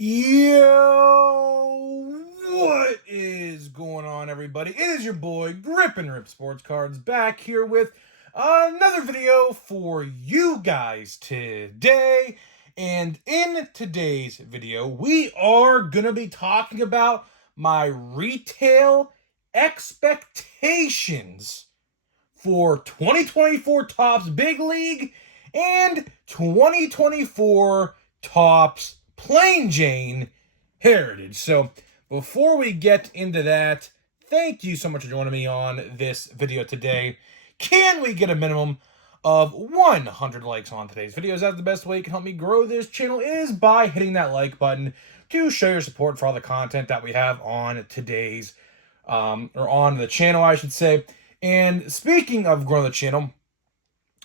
Yo, what is going on, everybody? It is your boy Grip and Rip Sports Cards back here with another video for you guys today. And in today's video, we are gonna be talking about my retail expectations for 2024 Topps Big League and 2024 Topps Plain Jane Heritage. So before we get into that, thank you so much for joining me on this video today. Can we get a minimum of 100 likes on today's videos? That's the best way you can help me grow this channel is by hitting that like button to show your support for all the content that we have on today's, or on the channel, I should say. And speaking of growing the channel,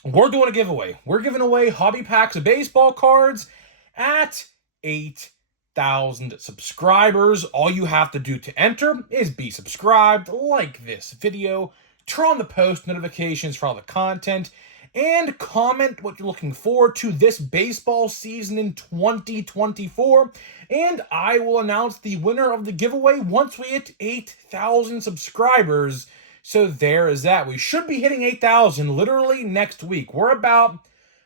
we're doing a giveaway. We're giving away hobby packs of baseball cards at 8,000 subscribers. All you have to do to enter is be subscribed, like this video, turn on the post notifications for all the content, and comment what you're looking forward to this baseball season in 2024. And I will announce the winner of the giveaway once we hit 8,000 subscribers. So there is that. We should be hitting 8,000 literally next week. We're about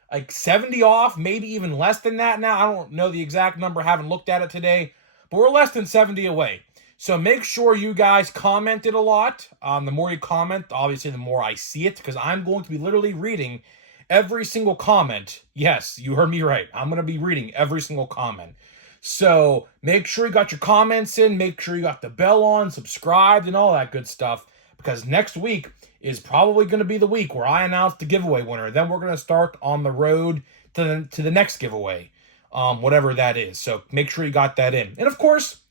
like 70 off, maybe even less than that now. I don't know the exact number, haven't looked at it today, but we're less than 70 away. So make sure you guys commented a lot. The more you comment, obviously the more I see it, because I'm going to be literally reading every single comment. Yes, you heard me right. I'm going to be reading every single comment. So make sure you got your comments in, make sure you got the bell on, subscribed, and all that good stuff, because next week is probably going to be the week where I announce the giveaway winner. Then we're going to start on the road to the next giveaway, whatever that is. So make sure you got that in. And of course,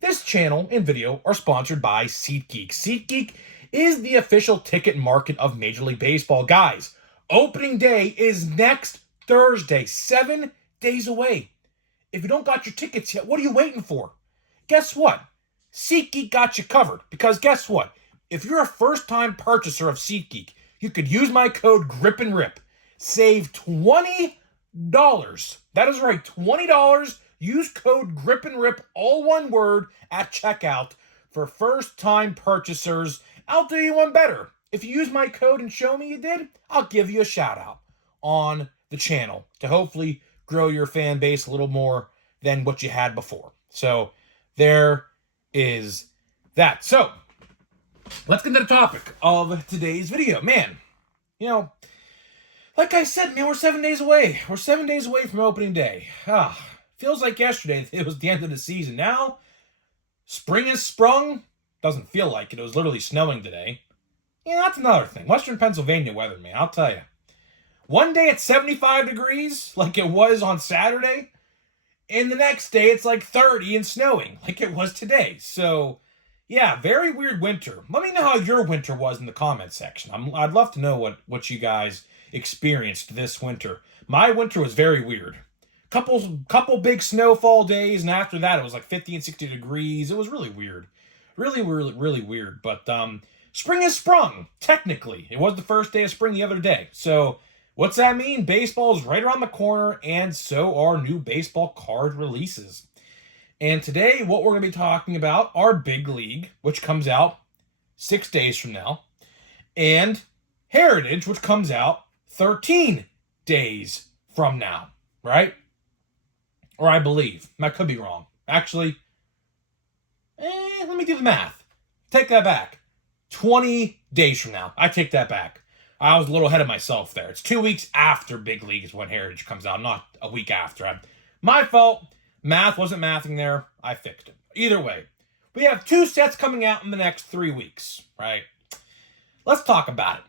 this channel and video are sponsored by SeatGeek. SeatGeek is the official ticket market of Major League Baseball. Guys, opening day is next Thursday, 7 days away. If you don't got your tickets yet, what are you waiting for? Guess what? SeatGeek got you covered, because guess what? If you're a first-time purchaser of SeatGeek, you could use my code GRIPANDRIP. Save $20. That is right, $20. Use code GRIPANDRIP, all one word, at checkout for first-time purchasers. I'll do you one better. If you use my code and show me you did, I'll give you a shout-out on the channel to hopefully grow your fan base a little more than what you had before. So there is that. So let's get to the topic of today's video. Man, like I said, man, we're 7 days away. We're 7 days away from opening day. Feels like yesterday it was the end of the season. Now, spring has sprung. Doesn't feel like it. It was literally snowing today. Yeah, that's another thing. Western Pennsylvania weather, man, I'll tell you. One day it's 75 degrees, like it was on Saturday. And the next day it's like 30 and snowing, like it was today. So yeah, very weird winter. Let me know how your winter was in the comment section. I'd love to know what you guys experienced this winter. My winter was very weird. Couple big snowfall days, and after that it was like 50 and 60 degrees. It was really weird. Really weird. But spring has sprung, technically. It was the first day of spring the other day. So what's that mean? Baseball is right around the corner, and so are new baseball card releases. And today, what we're going to be talking about are Big League, which comes out 6 days from now, and Heritage, which comes out 13 days from now, right? Or I believe. I could be wrong. Actually, let me do the math. Take that back. 20 days from now. I take that back. I was a little ahead of myself there. It's 2 weeks after Big League is when Heritage comes out, not a week after. My fault. Math wasn't mathing there. I fixed it. Either way, we have 2 sets coming out in the next 3 weeks, right? Let's talk about it.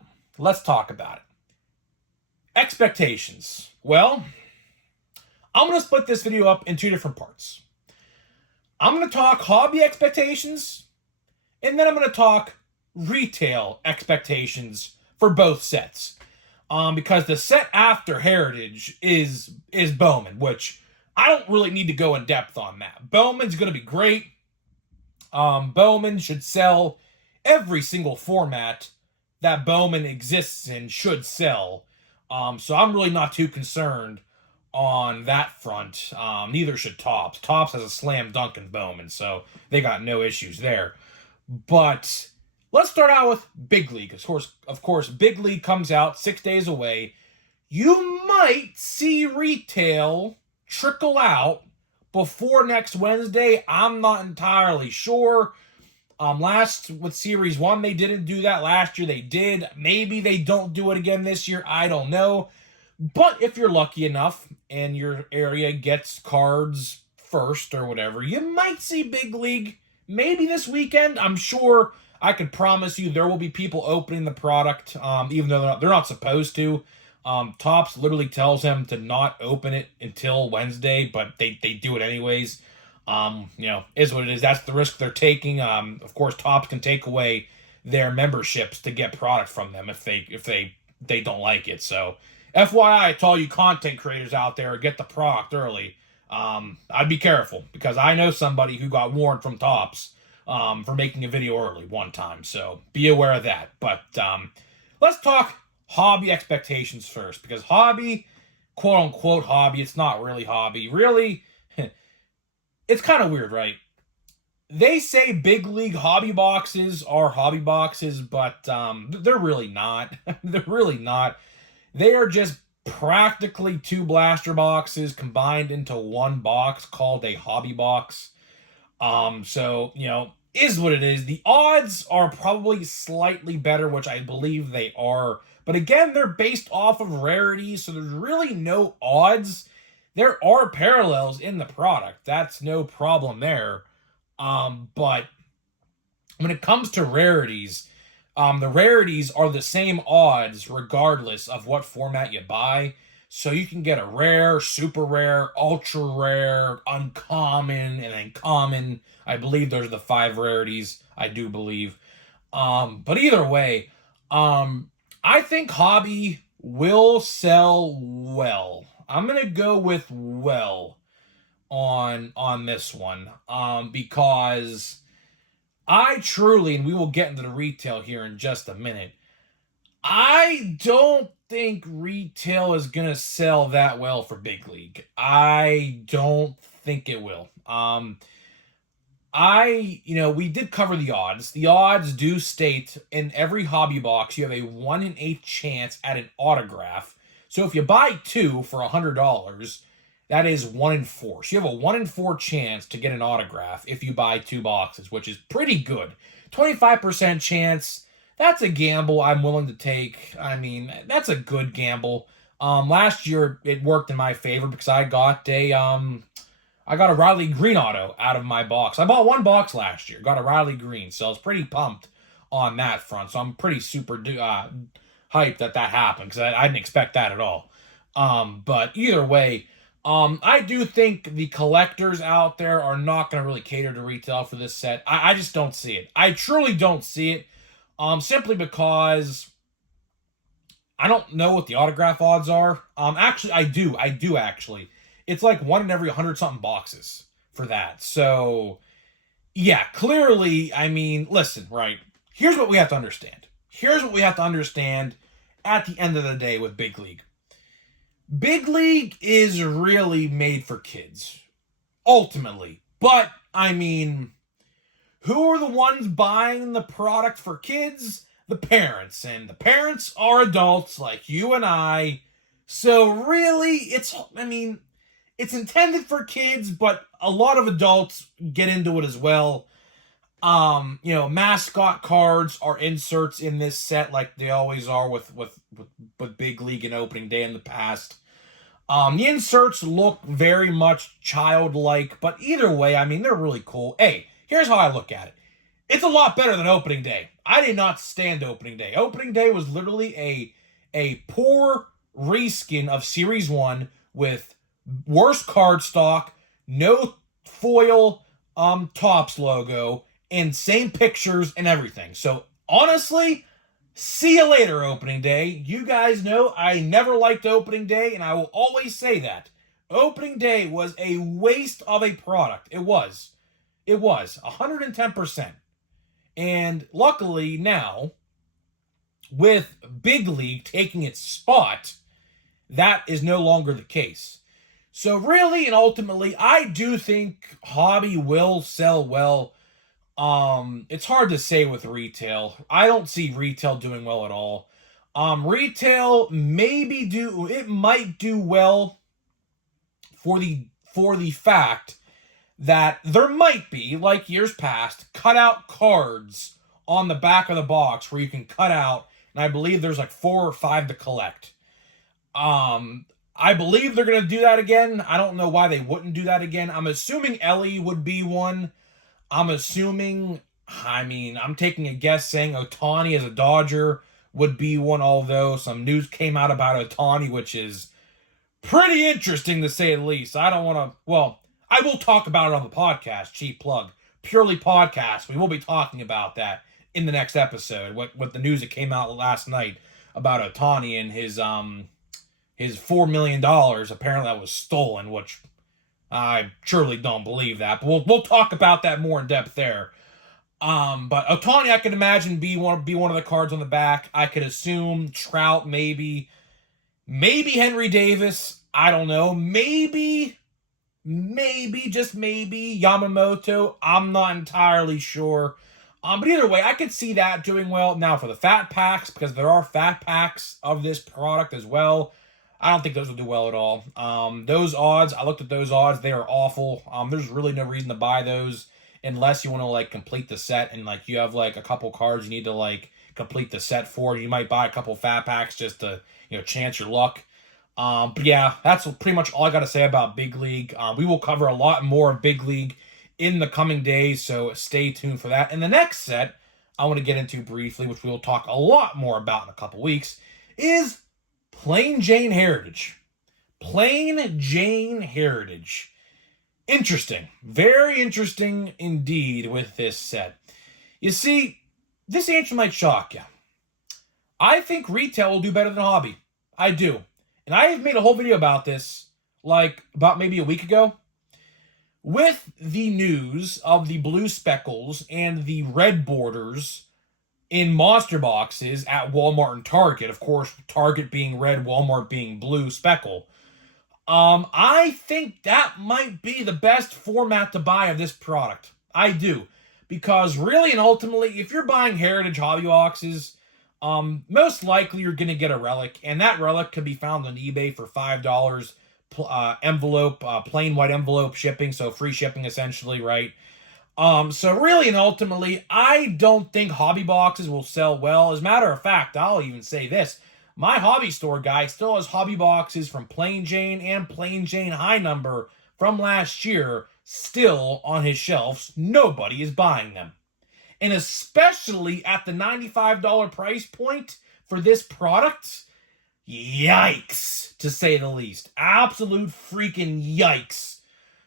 Expectations. Well, I'm going to split this video up in 2 different parts. I'm going to talk hobby expectations, and then I'm going to talk retail expectations for both sets. Because the set after Heritage is Bowman, which I don't really need to go in depth on that. Bowman's going to be great. Bowman should sell every single format that Bowman exists in should sell. So I'm really not too concerned on that front. Neither should Topps. Topps has a slam dunk in Bowman, so they got no issues there. But let's start out with Big League. Of course, Big League comes out 6 days away. You might see retail trickle out before next Wednesday. I'm not entirely sure. Last with Series 1, they didn't do that. Last year they did. Maybe they don't do it again this year. I don't know. But if you're lucky enough and your area gets cards first or whatever, you might see Big League maybe this weekend. I'm sure I could promise you there will be people opening the product, even though they're not supposed to. Topps literally tells them to not open it until Wednesday, but they do it anyways. Is what it is. That's the risk they're taking. Of course, Topps can take away their memberships to get product from them if they don't like it. So, FYI, to all you content creators out there, get the product early. I'd be careful because I know somebody who got warned from Topps for making a video early one time. So be aware of that. But let's talk hobby expectations first, because hobby, quote unquote hobby, it's not really hobby. Really, it's kind of weird, right? They say Big League hobby boxes are hobby boxes, but they're really not. They're really not. They are just practically two blaster boxes combined into one box called a hobby box. So, is what it is. The odds are probably slightly better, which I believe they are. But again, they're based off of rarities, so there's really no odds. There are parallels in the product. That's no problem there. But when it comes to rarities, the rarities are the same odds regardless of what format you buy. So you can get a rare, super rare, ultra rare, uncommon, and then common. I believe those are the 5 rarities, I do believe. But either way, I think hobby will sell well. I'm going to go with well on this one. Because I truly, and we will get into the retail here in just a minute, I don't think retail is going to sell that well for Big League. I don't think it will. We did cover the odds. The odds do state in every hobby box you have a 1 in 8 chance at an autograph. So if you buy 2 for $100, that is 1 in 4. So you have a 1 in 4 chance to get an autograph if you buy 2 boxes, which is pretty good. 25% chance. That's a gamble I'm willing to take. I mean, that's a good gamble. Last year it worked in my favor because I got a Riley Green auto out of my box. I bought 1 box last year, got a Riley Green, so I was pretty pumped on that front. So I'm pretty super hyped that happened because I didn't expect that at all. But either way, I do think the collectors out there are not going to really cater to retail for this set. I just don't see it. I truly don't see it. Simply because I don't know what the autograph odds are. Actually, I do actually. It's like 1 in every 100 something boxes for that. So, yeah, clearly, I mean, listen, right? Here's what we have to understand. Here's what we have to understand at the end of the day with Big League. Big League is really made for kids, ultimately. But, I mean, who are the ones buying the product for kids? The parents. And the parents are adults like you and I. So really, it's intended for kids, but a lot of adults get into it as well. Mascot cards are inserts in this set like they always are with Big League and opening day in the past. The inserts look very much childlike, but either way, I mean, they're really cool. Hey, here's how I look at it. It's a lot better than opening day. I did not stand opening day. Opening day was literally a poor reskin of Series 1 with worse card stock, no foil Topps logo, and same pictures and everything. So, honestly, see you later, opening day. You guys know I never liked opening day, and I will always say that. Opening day was a waste of a product. It was. It was. 110%. And luckily now, with Big League taking its spot, that is no longer the case. So really and ultimately, I do think hobby will sell well. It's hard to say with retail. I don't see retail doing well at all. Retail it might do well for the fact that there might be, like years past, cutout cards on the back of the box where you can cut out, and I believe there's like 4 or 5 to collect. I believe they're gonna do that again. I don't know why they wouldn't do that again. I'm assuming Ellie would be one. I'm taking a guess saying Otani as a Dodger would be one, although some news came out about Otani, which is pretty interesting to say the least. I don't want to, well, I will talk about it on the podcast, cheap plug. Purely podcast. We will be talking about that in the next episode. What the news that came out last night about Otani and his $4 million apparently that was stolen, which I surely don't believe that. But we'll talk about that more in depth there. But Otani, I could imagine be one of the cards on the back. I could assume Trout, maybe Henry Davis. I don't know. Maybe just maybe Yamamoto. I'm not entirely sure. But either way, I could see that doing well. Now for the fat packs, because there are fat packs of this product as well, I don't think those will do well at all. Those odds, I looked at those odds, they are awful. There's really no reason to buy those unless you want to like complete the set and like you have like a couple cards you need to like complete the set for. You might buy a couple fat packs just to, chance your luck. But yeah, that's pretty much all I got to say about Big League. We will cover a lot more of Big League in the coming days, so stay tuned for that. And the next set I want to get into briefly, which we will talk a lot more about in a couple weeks, is Plain Jane Heritage. Plain Jane Heritage. Interesting. Very interesting indeed with this set. You see, this answer might shock you. I think retail will do better than hobby. I do. And I have made a whole video about this, like, about maybe a week ago. With the news of the blue speckles and the red borders in monster boxes at Walmart and Target, of course, Target being red, Walmart being blue speckle, I think that might be the best format to buy of this product. I do. Because really and ultimately, if you're buying Heritage hobby boxes, most likely you're going to get a relic, and that relic can be found on eBay for $5, envelope, plain white envelope shipping, so free shipping essentially, right? So really and ultimately, I don't think hobby boxes will sell well. As a matter of fact, I'll even say this. My hobby store guy still has hobby boxes from Plain Jane and Plain Jane High Number from last year still on his shelves. Nobody is buying them. And especially at the $95 price point for this product, yikes, to say the least. Absolute freaking yikes.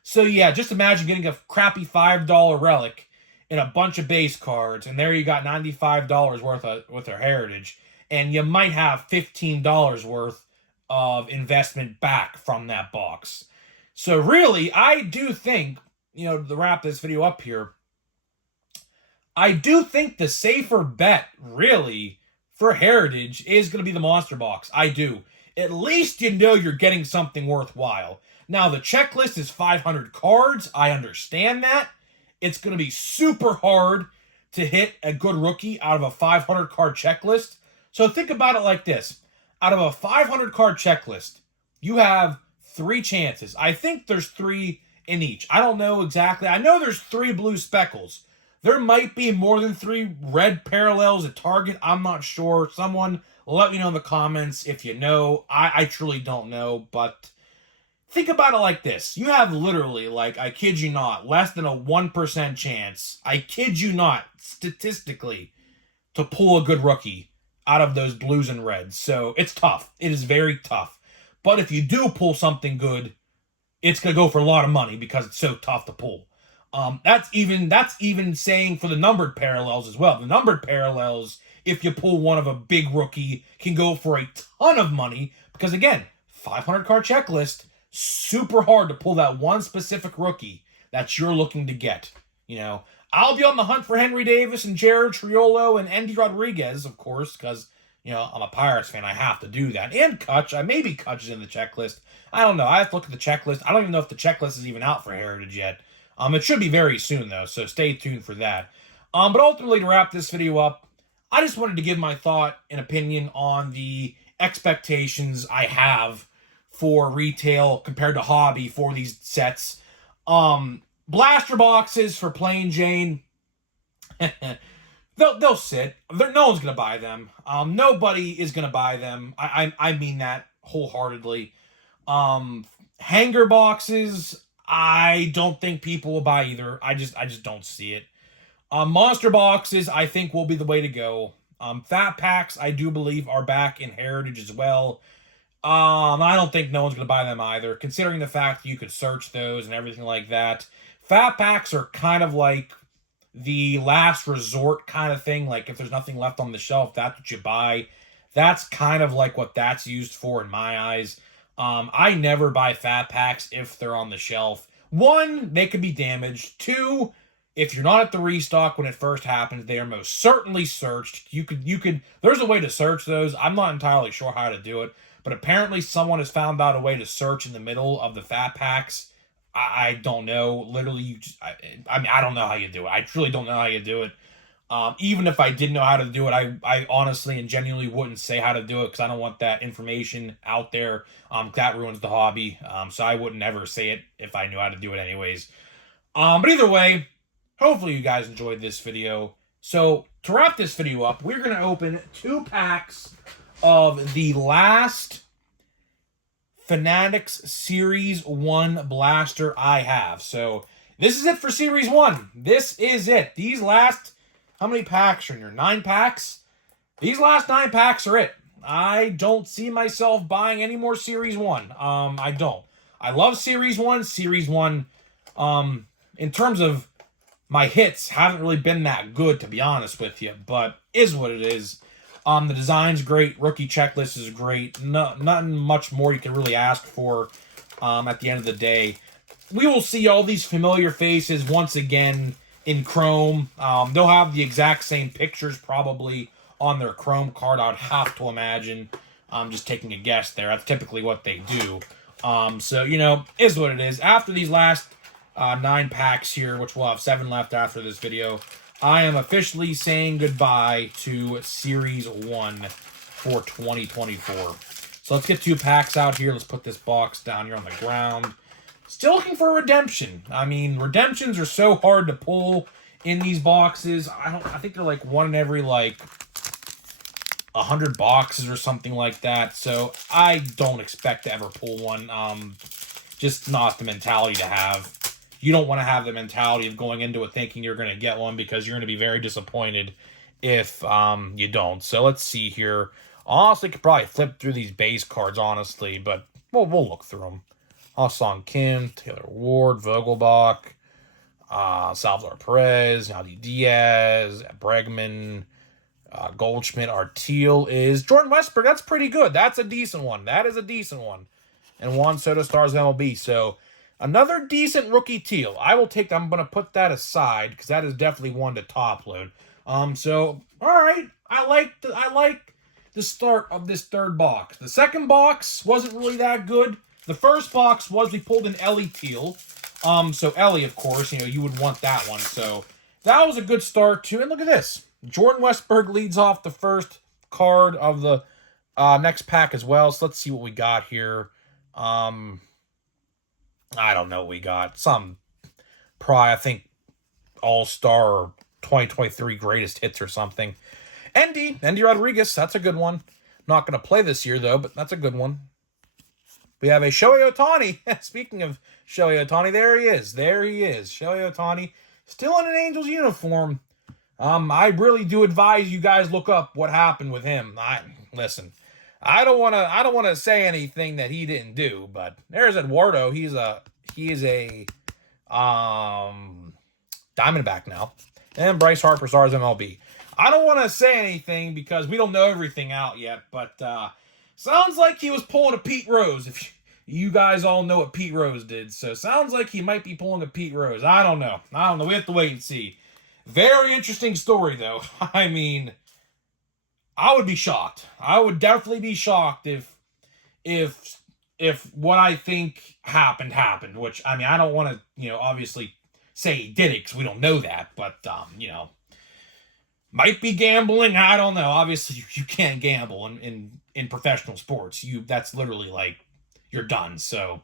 So yeah, just imagine getting a crappy $5 relic and a bunch of base cards, and there you got $95 worth of Heritage, and you might have $15 worth of investment back from that box. So really, I do think, to wrap this video up here, I do think the safer bet, really, for Heritage is going to be the Monster Box. I do. At least you're getting something worthwhile. Now, the checklist is 500 cards. I understand that. It's going to be super hard to hit a good rookie out of a 500 card checklist. So think about it like this. Out of a 500 card checklist, you have 3 chances. I think there's 3 in each. I don't know exactly. I know there's 3 blue speckles. There might be more than 3 red parallels at Target. I'm not sure. Someone let me know in the comments if you know. I truly don't know, but think about it like this. You have literally, I kid you not, less than a 1% chance, I kid you not, statistically, to pull a good rookie out of those blues and reds. So it's tough. It is very tough. But if you do pull something good, it's going to go for a lot of money because it's so tough to pull. That's even saying for the numbered parallels as well. The numbered parallels, if you pull one of a big rookie, can go for a ton of money because, again, 500 card checklist, super hard to pull that one specific rookie that you're looking to get. I'll be on the hunt for Henry Davis and Jared Triolo and Andy Rodriguez, of course, because you know, I'm a Pirates fan. I have to do that. And Kutch. Maybe Kutch is in the checklist. I don't know. I have to look at the checklist. I don't even know if the checklist is even out for Heritage yet. It should be very soon, though, so stay tuned for that. But ultimately, to wrap this video up, I just wanted to give my thought and opinion on the expectations I have for retail compared to hobby for these sets. Blaster boxes for Plain Jane, they'll sit. No one's gonna buy them. Nobody is gonna buy them. I mean that wholeheartedly. Hanger boxes, I don't think people will buy either. I just don't see it. Monster boxes, I think, will be the way to go. Fat packs, I do believe, are back in Heritage as well. I don't think no one's going to buy them either, considering the fact that you could search those and everything like that. Fat packs are kind of like the last resort kind of thing. Like, if there's nothing left on the shelf, that's what you buy. That's kind of like what that's used for in my eyes. I never buy fat packs if they're on the shelf. One, they could be damaged. Two, if you're not at the restock when it first happens, they are most certainly searched. You could, there's a way to search those. I'm not entirely sure how to do it, but apparently someone has found out a way to search in the middle of the fat packs. I don't know. Literally, I mean, I don't know how you do it. I truly don't know how you do it. Even if I did know how to do it, I honestly and genuinely wouldn't say how to do it because I don't want that information out there. That ruins the hobby. So I wouldn't ever say it if I knew how to do it anyways. But either way, hopefully you guys enjoyed this video. So to wrap this video up, we're going to open 2 packs of the last Fanatics Series 1 blaster I have. So this is it for Series 1. This is it. These last, how many packs are in here? 9 packs? These last 9 packs are it. I don't see myself buying any more Series 1. I don't. I love Series 1. Series 1, in terms of my hits, haven't really been that good, to be honest with you, but is what it is. The design's great. Rookie checklist is great. Nothing much more you can really ask for at the end of the day. We will see all these familiar faces once again in Chrome. They'll have the exact same pictures probably on their Chrome card, I would have to imagine. I'm just taking a guess there. That's typically what they do. So, you know, is what it is. After these last 9 packs here, which we'll have 7 left after this video, I am officially saying goodbye to Series 1 for 2024. So let's get 2 packs out here. Let's put this box down here on the ground. Still looking for a redemption. I mean, redemptions are so hard to pull in these boxes. I think they're like one in every like 100 boxes or something like that. So I don't expect to ever pull one. Just not the mentality to have. You don't want to have the mentality of going into it thinking you're going to get one because you're going to be very disappointed if you don't. So let's see here. Honestly, could probably flip through these base cards, honestly, but we'll look through them. Ha-Seong Kim, Taylor Ward, Vogelbach, Salvador Perez, Yandy Diaz, Bregman, Goldschmidt. Arteal is Jordan Westburg. That's pretty good. That's a decent one. That is a decent one. And Juan Soto Stars MLB. So another decent rookie teal. I will take that. I'm going to put that aside because that is definitely one to top load. So, all right. I like the start of this 3rd box. The 2nd box wasn't really that good. The 1st box was we pulled an Ellie teal. So Ellie, of course, you know, you would want that one. So that was a good start too. And look at this. Jordan Westburg leads off the 1st card of the next pack as well. So let's see what we got here. I don't know what we got. Some probably, I think, All-Star or 2023 greatest hits or something. Endy Rodriguez, that's a good one. Not going to play this year, though, but that's a good one. We have a Shohei Ohtani. Speaking of Shohei Ohtani, there he is. There he is. Shohei Ohtani, still in an Angels uniform. I really do advise you guys look up what happened with him. Listen, I don't want to say anything that he didn't do, but there's Eduardo. He is a Diamondback now, and Bryce Harper stars MLB. I don't want to say anything because we don't know everything out yet, but sounds like he was pulling a Pete Rose. If you guys all know what Pete Rose did, so sounds like he might be pulling a Pete Rose. I don't know. We have to wait and see. Very interesting story, though. I mean, I would be shocked. I would definitely be shocked if if what I think happened, which I mean I don't want to, obviously say he did it because we don't know that, but might be gambling. I don't know. Obviously, you can't gamble in professional sports. That's literally like you're done. So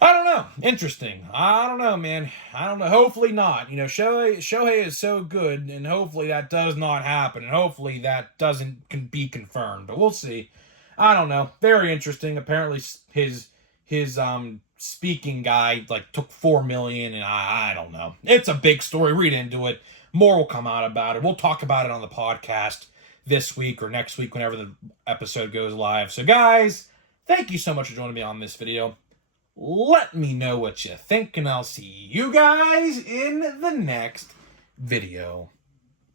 I don't know. Interesting. I don't know, man. I don't know. Hopefully not. Shohei is so good, and hopefully that does not happen, and hopefully that doesn't can be confirmed. But we'll see. I don't know. Very interesting. Apparently, his speaking guy like took 4 million, and I don't know. It's a big story. Read into it. More will come out about it. We'll talk about it on the podcast this week or next week, whenever the episode goes live. So, guys, thank you so much for joining me on this video. Let me know what you think, and I'll see you guys in the next video.